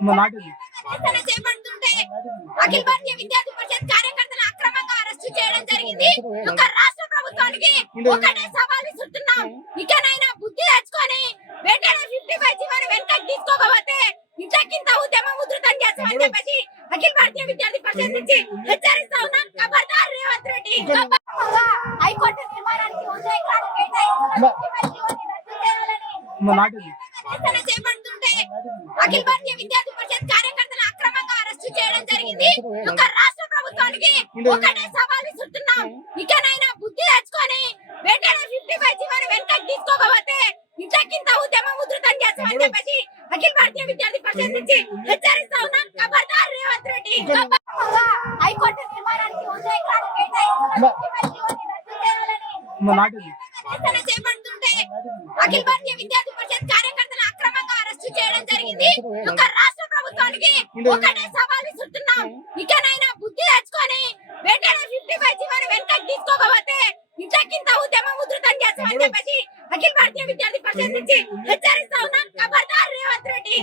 నిరసన చేపడుతుంటే అఖిల భారతీయ విద్యార్థి పరిషత్ కార్యకర్తలు అక్రమంగా అరెస్టు చేయడం జరిగింది. ఒక రాష్ట్ర ప్రభుత్వానికి ఒకటే సవాల్ ఇస్తున్నాం. ఇకనైనా బుద్ధి తెచ్చుకొని వెంటనే 55 జీవోని వెనక్కి తీసుకోకపోతే ఇంతకింత ఉద్యమం ఉధృతం చేస్తామని చెప్పేసి అఖిల భారతీయ విద్యార్థి పరిషత్ నుంచి హెచ్చరిస్తా ఉన్నాం. ఖబర్దార్ రేవంత్ రెడ్డి. హైకోర్టు నిర్మాణానికి 100 ఎకరాలు కేటాయించిన 55 జీవోని రద్దు చేయాలని నిరసన చేపడుతుంటే అఖిల భారతీయ విద్యార్థి పరిషత్ కార్యకర్తలు అక్రమంగా అరెస్టు చేయడం జరిగింది. ఒక రాష్ట్ర ప్రభుత్వానికి ఒకటే సవాల్ ఇస్తున్నాం. ఇకనైనా బుద్ధి తెచ్చుకొని వెంటనే 55 జీవోని వెనక్కి తీసుకోకపోతే ఇంతకింత ఉద్యమం ఉధృతం చేస్తామని చెప్పేసి అఖిల భారతీయ విద్యార్థి పరిషత్ నుంచి హెచ్చరిస్తా ఉన్నాం. ఖబర్దార్ రేవంత్ రెడ్డి. హైకోర్టు నిర్మాణానికి 100 ఎకరాలు కేటాయించిన 55 జీవోని రద్దు చేయాలని నిరసన చేపడుతుంటే అఖిల భారతీయ విద్యార్థి పరిషత్ కార్యకర్తలు అక్రమంగా అరెస్టు చేయడం జరిగింది. ఒక రాష్ట్ర ప్రభుత్వానికి ఒకటే సవాల్ ఇస్తున్నాం. ఇకనైనా బుద్ధి తెచ్చుకొని వెంటనే 55 జీవోని వెనక్కి తీసుకోకపోతే ఇంతకింత ఉద్యమం ఉధృతం చేస్తామని చెప్పేసి అఖిల భారతీయ విద్యార్థి పరిషత్ నుంచి హెచ్చరిస్తా ఉన్నాం. ఖబర్దార్ రేవంత్ రెడ్డి.